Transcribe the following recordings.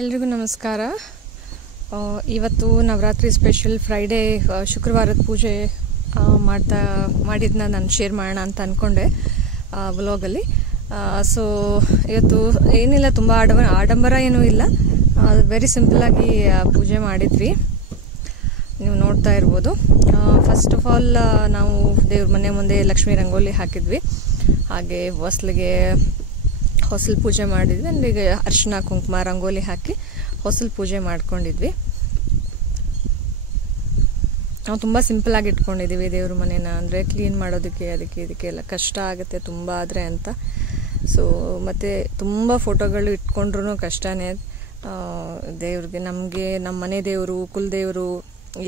ಎಲ್ರಿಗೂ ನಮಸ್ಕಾರ. ಇವತ್ತು ನವರಾತ್ರಿ ಸ್ಪೆಷಲ್ ಫ್ರೈಡೇ ಶುಕ್ರವಾರದ ಪೂಜೆ ಮಾಡಿದ್ನ ನಾನು ಶೇರ್ ಮಾಡೋಣ ಅಂತ ಅಂದ್ಕೊಂಡೆ ವ್ಲಾಗಲ್ಲಿ. ಸೊ ಇವತ್ತು ಏನಿಲ್ಲ, ತುಂಬ ಆಡಂಬರ ಏನೂ ಇಲ್ಲ, ವೆರಿ ಸಿಂಪಲ್ಲಾಗಿ ಪೂಜೆ ಮಾಡಿದ್ವಿ. ನೀವು ನೋಡ್ತಾ ಇರ್ಬೋದು. ಫಸ್ಟ್ ಆಫ್ ಆಲ್ ನಾವು ದೇವ್ರ ಮನೆ ಮುಂದೆ ಲಕ್ಷ್ಮೀ ರಂಗೋಲಿ ಹಾಕಿದ್ವಿ, ಹಾಗೆ ಹೊಸಲು ಪೂಜೆ ಮಾಡಿದ್ವಿ. ಅಂದರೆ ಈಗ ಅರಿಶಿನ ಕುಂಕುಮ ರಂಗೋಲಿ ಹಾಕಿ ಹೊಸಲು ಪೂಜೆ ಮಾಡ್ಕೊಂಡಿದ್ವಿ. ನಾವು ತುಂಬ ಸಿಂಪಲಾಗಿ ಇಟ್ಕೊಂಡಿದ್ದೀವಿ ದೇವ್ರ ಮನೇನ. ಅಂದರೆ ಕ್ಲೀನ್ ಮಾಡೋದಕ್ಕೆ ಇದಕ್ಕೆ ಎಲ್ಲ ಕಷ್ಟ ಆಗುತ್ತೆ ತುಂಬ ಆದರೆ ಅಂತ. ಸೊ ಮತ್ತು ತುಂಬ ಫೋಟೋಗಳು ಇಟ್ಕೊಂಡ್ರೂ ಕಷ್ಟನೇ ದೇವ್ರಿಗೆ. ನಮಗೆ ನಮ್ಮ ಮನೆ ದೇವರು, ಕುಲದೇವರು,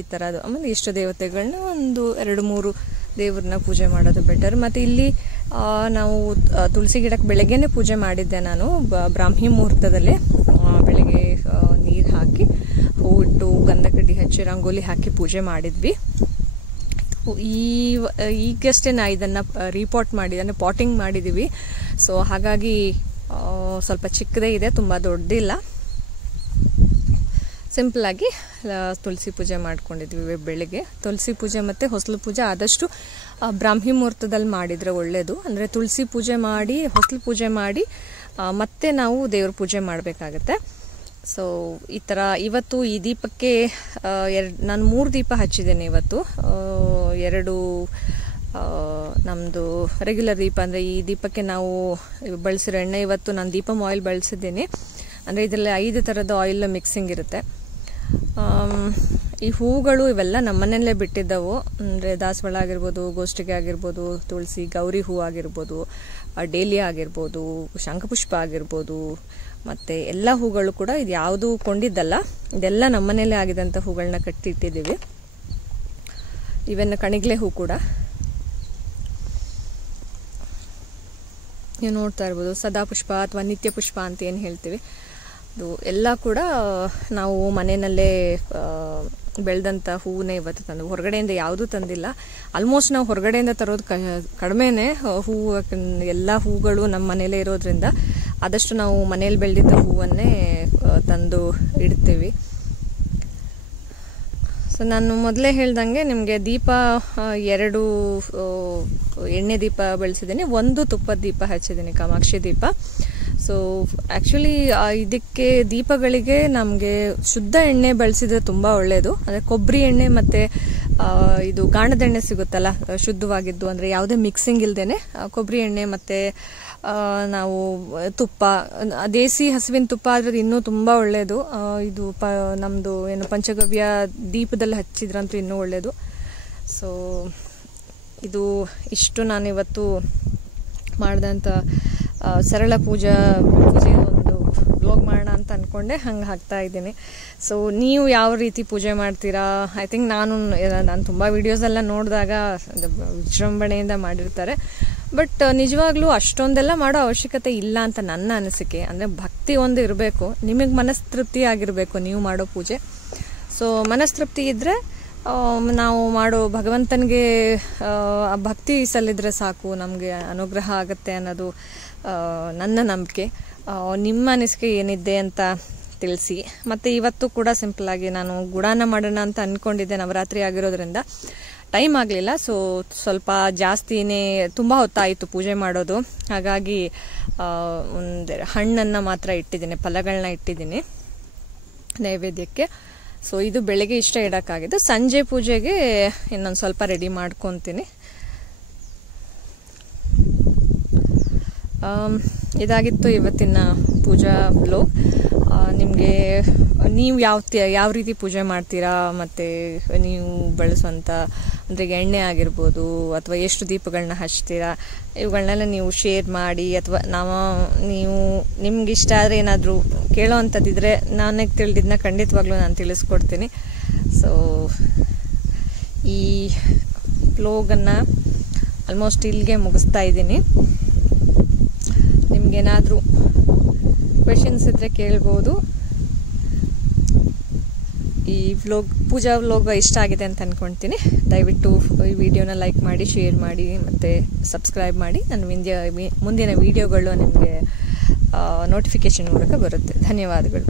ಈ ಥರದ್ದು, ಆಮೇಲೆ ಇಷ್ಟ ದೇವತೆಗಳನ್ನ 1-2-3 ದೇವ್ರನ್ನ ಪೂಜೆ ಮಾಡೋದು ಬೆಟರ್. ಮತ್ತು ಇಲ್ಲಿ ನಾವು ತುಳಸಿ ಗಿಡಕ್ಕೆ ಬೆಳಗ್ಗೆನೇ ಪೂಜೆ ಮಾಡಿದ್ದೆ ನಾನು. ಬ್ರಾಹ್ಮಿ ಮುಹೂರ್ತದಲ್ಲೇ ಬೆಳಗ್ಗೆ ನೀರು ಹಾಕಿ ಹೂವಿಟ್ಟು ಗಂಧ ಕಡ್ಡಿ ಹಚ್ಚಿ ರಂಗೋಲಿ ಹಾಕಿ ಪೂಜೆ ಮಾಡಿದ್ವಿ. ಈಗಷ್ಟೇ ನಾ ಇದನ್ನು ಅಂದರೆ ಪಾಟಿಂಗ್ ಮಾಡಿದ್ದೀವಿ. ಸೊ ಹಾಗಾಗಿ ಸ್ವಲ್ಪ ಚಿಕ್ಕದೇ ಇದೆ, ತುಂಬ ದೊಡ್ಡದಿಲ್ಲ. ಸಿಂಪಲಾಗಿ ತುಳಸಿ ಪೂಜೆ ಮಾಡ್ಕೊಂಡಿದ್ವಿ ಬೆಳಗ್ಗೆ. ತುಳಸಿ ಪೂಜೆ ಮತ್ತು ಹೊಸಲು ಪೂಜೆ ಆದಷ್ಟು ಬ್ರಾಹ್ಮಿ ಮುಹೂರ್ತದಲ್ಲಿ ಮಾಡಿದರೆ ಒಳ್ಳೆಯದು. ಅಂದರೆ ತುಳಸಿ ಪೂಜೆ ಮಾಡಿ, ಹೊಸಲು ಪೂಜೆ ಮಾಡಿ ಮತ್ತೆ ನಾವು ದೇವ್ರ ಪೂಜೆ ಮಾಡಬೇಕಾಗತ್ತೆ. ಸೊ ಈ ಥರ ಇವತ್ತು ಈ ದೀಪಕ್ಕೆ ನಾನು 3 ದೀಪ ಹಚ್ಚಿದ್ದೇನೆ ಇವತ್ತು. 2 ನಮ್ಮದು ರೆಗ್ಯುಲರ್ ದೀಪ, ಅಂದರೆ ಈ ದೀಪಕ್ಕೆ ನಾವು ಬಳಸಿರೋ ಎಣ್ಣೆ. ಇವತ್ತು ನಾನು ದೀಪಮ್ ಆಯಿಲ್ ಬಳಸಿದ್ದೀನಿ. ಅಂದರೆ ಇದರಲ್ಲಿ 5 ಥರದ ಆಯಿಲ್ ಮಿಕ್ಸಿಂಗ್ ಇರುತ್ತೆ. ಈ ಹೂಗಳು ಇವೆಲ್ಲ ನಮ್ಮನೆಯಲ್ಲೇ ಬಿಟ್ಟಿದ್ದವು. ಅಂದರೆ ದಾಸವಾಳ ಆಗಿರ್ಬೋದು, ಗೋಷ್ಠಿಗೆ ಆಗಿರ್ಬೋದು, ತುಳಸಿ, ಗೌರಿ ಹೂ ಆಗಿರ್ಬೋದು, ಡೇಲಿಯಾ ಆಗಿರ್ಬೋದು, ಶಂಖಪುಷ್ಪ ಆಗಿರ್ಬೋದು, ಮತ್ತು ಎಲ್ಲ ಹೂಗಳು ಕೂಡ ಇದು ಯಾವುದು ಕೊಂಡಿದ್ದಲ್ಲ, ಇದೆಲ್ಲ ನಮ್ಮನೆಯಲ್ಲೇ ಆಗಿದಂಥ ಹೂಗಳನ್ನ ಕಟ್ಟಿ ಇಟ್ಟಿದ್ದೀವಿ. ಇವೆನ್ನ ಕಣಿಗ್ಲೆ ಹೂ ಕೂಡ ನೀವು ನೋಡ್ತಾ ಇರ್ಬೋದು. ಸದಾಪುಷ್ಪ ಅಥವಾ ನಿತ್ಯ ಪುಷ್ಪ ಅಂತ ಏನು ಹೇಳ್ತೀವಿ, ಅದು ಎಲ್ಲ ಕೂಡ ನಾವು ಮನೆಯಲ್ಲೇ ಬೆಳೆದಂಥ ಹೂವನ್ನೇ ಇವತ್ತು ತಂದು. ಹೊರಗಡೆಯಿಂದ ಯಾವುದೂ ತಂದಿಲ್ಲ. ಆಲ್ಮೋಸ್ಟ್ ನಾವು ಹೊರಗಡೆಯಿಂದ ತರೋದು ಕಡಿಮೆನೇ. ಎಲ್ಲ ಹೂಗಳು ನಮ್ಮ ಮನೇಲೇ ಇರೋದ್ರಿಂದ ಆದಷ್ಟು ನಾವು ಮನೇಲಿ ಬೆಳೆದಿದ್ದ ಹೂವನ್ನೇ ತಂದು ಇಡ್ತೀವಿ. ಸೊ ನಾನು ಮೊದಲೇ ಹೇಳ್ದಂಗೆ ನಿಮಗೆ ದೀಪ 2 ಎಣ್ಣೆ ದೀಪ ಬೆಳೆಸಿದ್ದೀನಿ, 1 ತುಪ್ಪದ ದೀಪ ಹಚ್ಚಿದ್ದೀನಿ, ಕಾಮಾಕ್ಷಿ ದೀಪ. ಸೊ ಆ್ಯಕ್ಚುಲಿ ಇದಕ್ಕೆ ದೀಪಗಳಿಗೆ ನಮಗೆ ಶುದ್ಧ ಎಣ್ಣೆ ಬಳಸಿದ್ರೆ ತುಂಬ ಒಳ್ಳೆಯದು. ಅಂದರೆ ಕೊಬ್ಬರಿ ಎಣ್ಣೆ ಮತ್ತು ಇದು ಗಾಣದ ಎಣ್ಣೆ ಸಿಗುತ್ತಲ್ಲ ಶುದ್ಧವಾಗಿದ್ದು, ಅಂದರೆ ಯಾವುದೇ ಮಿಕ್ಸಿಂಗ್ ಇಲ್ಲದೇನೆ ಕೊಬ್ಬರಿ ಎಣ್ಣೆ ಮತ್ತು ನಾವು ತುಪ್ಪ, ದೇಸಿ ಹಸುವಿನ ತುಪ್ಪ ಆದರೆ ಇನ್ನೂ ತುಂಬ ಒಳ್ಳೆಯದು. ಇದು ನಮ್ಮದು ಏನು ಪಂಚಗವ್ಯ ದೀಪದಲ್ಲಿ ಹಚ್ಚಿದ್ರಂತೂ ಇನ್ನೂ ಒಳ್ಳೆಯದು. ಸೊ ಇದು ಇಷ್ಟು ನಾನಿವತ್ತು ಮಾಡಿದಂಥ ಸರಳ ಪೂಜೆ ಒಂದು ವ್ಲಾಗ್ ಮಾಡೋಣ ಅಂತ ಅಂದ್ಕೊಂಡೆ, ಹಂಗೆ ಹಾಕ್ತಾ ಇದ್ದೀನಿ. ಸೊ ನೀವು ಯಾವ ರೀತಿ ಪೂಜೆ ಮಾಡ್ತೀರಾ? ಐ ಥಿಂಕ್ ನಾನು ತುಂಬ ವಿಡಿಯೋಸೆಲ್ಲ ನೋಡಿದಾಗ ವಿಜೃಂಭಣೆಯಿಂದ ಮಾಡಿರ್ತಾರೆ. ಬಟ್ ನಿಜವಾಗ್ಲೂ ಅಷ್ಟೊಂದೆಲ್ಲ ಮಾಡೋ ಅವಶ್ಯಕತೆ ಇಲ್ಲ ಅಂತ ನನ್ನ ಅನಿಸಿಕೆ. ಅಂದರೆ ಭಕ್ತಿ ಒಂದು ಇರಬೇಕು, ನಿಮಗೆ ಮನಸ್ತೃಪ್ತಿ ಆಗಿರಬೇಕು ನೀವು ಮಾಡೋ ಪೂಜೆ. ಸೊ ಮನಸ್ತೃಪ್ತಿ ಇದ್ದರೆ ನಾವು ಮಾಡೋ ಭಗವಂತನಿಗೆ ಭಕ್ತಿ ಸಲ್ಲಿದ್ರೆ ಸಾಕು, ನಮಗೆ ಅನುಗ್ರಹ ಆಗುತ್ತೆ ಅನ್ನೋದು ನನ್ನ ನಂಬಿಕೆ. ನಿಮ್ಮ ಅನಿಸಿಕೆ ಏನಿದೆ ಅಂತ ತಿಳಿಸಿ. ಮತ್ತು ಇವತ್ತು ಕೂಡ ಸಿಂಪಲ್ಲಾಗಿ ನಾನು ಗುಡಾನ ಮಾಡೋಣ ಅಂತ ಅಂದ್ಕೊಂಡಿದ್ದೆ, ನವರಾತ್ರಿ ಆಗಿರೋದ್ರಿಂದ ಟೈಮ್ ಆಗಲಿಲ್ಲ. ಸೊ ಸ್ವಲ್ಪ ಜಾಸ್ತಿನೇ ತುಂಬ ಹೊತ್ತಾಯಿತು ಪೂಜೆ ಮಾಡೋದು. ಹಾಗಾಗಿ ಒಂದು ಹಣ್ಣನ್ನು ಮಾತ್ರ ಇಟ್ಟಿದ್ದೀನಿ, ಫಲಗಳನ್ನ ಇಟ್ಟಿದ್ದೀನಿ ನೈವೇದ್ಯಕ್ಕೆ. ಸೊ ಇದು ಬೆಳಗ್ಗೆ ಇಷ್ಟ ಇಡೋಕ್ಕಾಗಿದ್ದು. ಸಂಜೆ ಪೂಜೆಗೆ ಇನ್ನೊಂದು ಸ್ವಲ್ಪ ರೆಡಿ ಮಾಡ್ಕೊತೀನಿ. ಇದಾಗಿತ್ತು ಇವತ್ತಿನ ಪೂಜಾ ವ್ಲಾಗ್. ನಿಮಗೆ ನೀವು ಯಾವ ರೀತಿ ಪೂಜೆ ಮಾಡ್ತೀರಾ, ಮತ್ತು ನೀವು ಬಳಸುವಂಥ ಅಂದರೆ ಎಣ್ಣೆ ಆಗಿರ್ಬೋದು ಅಥವಾ ಎಷ್ಟು ದೀಪಗಳನ್ನ ಹಚ್ತೀರಾ, ಇವುಗಳನ್ನೆಲ್ಲ ನೀವು ಶೇರ್ ಮಾಡಿ. ಅಥವಾ ನೀವು ನಿಮ್ಗೆ ಇಷ್ಟ ಆದರೆ ಏನಾದರೂ ಕೇಳೋ ಅಂಥದ್ದಿದ್ರೆ ನನಗೆ ತಿಳಿದಿದ್ದನ್ನ ಖಂಡಿತವಾಗ್ಲೂ ನಾನು ತಿಳಿಸ್ಕೊಡ್ತೀನಿ. ಸೊ ಈ ವ್ಲಾಗನ್ನು ಆಲ್ಮೋಸ್ಟ್ ಇಲ್ಲಿಗೆ ಮುಗಿಸ್ತಾ ಇದ್ದೀನಿ. ನಿಮಗೇನಾದರೂ ಕ್ವೆಶನ್ಸ್ ಇದ್ದರೆ ಕೇಳ್ಬೋದು. ಈ ಪೂಜಾ ವ್ಲಾಗ್ ಇಷ್ಟ ಆಗಿದೆ ಅಂತ ಅಂದ್ಕೊಳ್ತೀನಿ. ದಯವಿಟ್ಟು ಈ ವಿಡಿಯೋನ ಲೈಕ್ ಮಾಡಿ, ಶೇರ್ ಮಾಡಿ ಮತ್ತು ಸಬ್ಸ್ಕ್ರೈಬ್ ಮಾಡಿ. ನನ್ನ ಮುಂದಿನ ವಿಡಿಯೋಗಳು ನಿಮಗೆ ನೋಟಿಫಿಕೇಶನ್ ಮೂಲಕ ಬರುತ್ತೆ. ಧನ್ಯವಾದಗಳು.